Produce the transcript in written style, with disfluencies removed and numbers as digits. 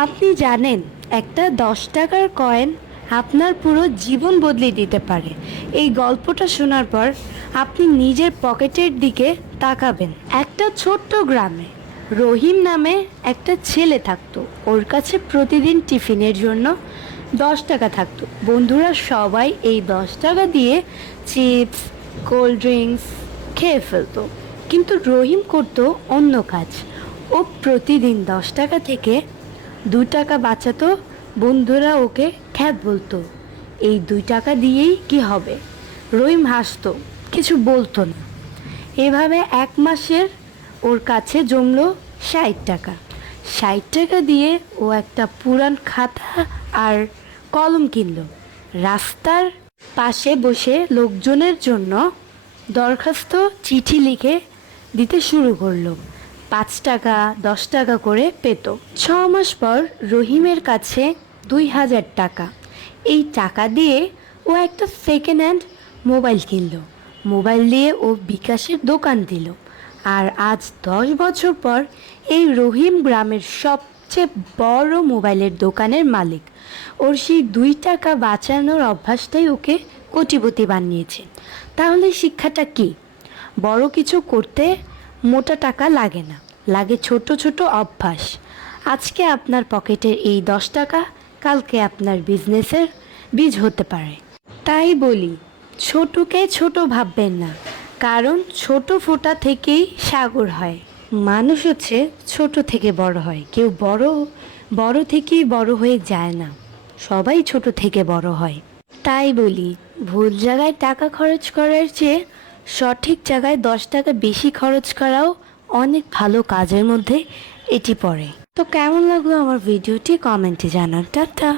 আপনি জানেন একটা 10 টাকার কয়েন আপনার পুরো জীবন বদলে দিতে পারে। এই গল্পটা শোনার পর আপনি নিজের পকেটের দিকে তাকাবেন। একটা ছোট্ট গ্রামে রহিম নামে একটা ছেলে থাকতো। ওর কাছে প্রতিদিন টিফিনের জন্য 10 টাকা থাকতো। বন্ধুরা সবাই এই 10 টাকা দিয়ে চিপস, কোল্ড ড্রিঙ্কস খেয়ে ফেলতো, কিন্তু রহিম করতো অন্য কাজ। ও প্রতিদিন 10 টাকা থেকে 2 টাকা বাঁচাতো। বন্ধুরা ওকে খ্যাত বলতো, এই 2 টাকা দিয়েই কি হবে। রহিম হাসতো, কিছু বলতো না। এভাবে 1 মাসের ওর কাছে জমলো 60 টাকা। 60 টাকা দিয়ে ও একটা পুরান খাতা আর কলম কিনলো। রাস্তার পাশে বসে লোকজনের জন্য দরখাস্ত চিঠি লিখে দিতে শুরু করলো। 5 টাকা 10 টাকা করে পেত। 6 মাস পর রহিমের কাছে 2000 টাকা। এই টাকা দিয়ে ও একটা সেকেন্ড হ্যান্ড মোবাইল কিনলো। মোবাইল দিয়ে ও বিকাশের দোকান দিল। আর আজ 10 বছর পর এই রহিম গ্রামের সবচেয়ে বড় মোবাইলের দোকানের মালিক। ওর সেই 2 টাকা বাঁচানোর অভ্যাসটাই ওকে কোটিপতি বানিয়েছে। তাহলে শিক্ষাটা কি? বড় কিছু করতে মোটা টাকা লাগে না, লাগে ছোট ছোট অভ্যাস। আজকে আপনার পকেটের এই 10 টাকা কালকে আপনার বিজনেসের বীজ হতে পারে। তাই বলি, ছোটকে ছোট ভাববেন না, কারণ ছোট ফোঁটা থেকেই সাগর হয়। মানুষ হচ্ছে ছোট থেকে বড় হয়, কেউ বড় বড় থেকেই বড় হয়ে যায় না, সবাই ছোট থেকে বড় হয়। তাই বলি, ভুল জায়গায় টাকা খরচ করার চেয়ে সঠিক জায়গায় 10 টাকা বেশি খরচ করাও অনেক ভালো কাজের মধ্যে এটি পড়ে। তো কেমন লাগলো আমার ভিডিওটি কমেন্টে জানান। টাটা।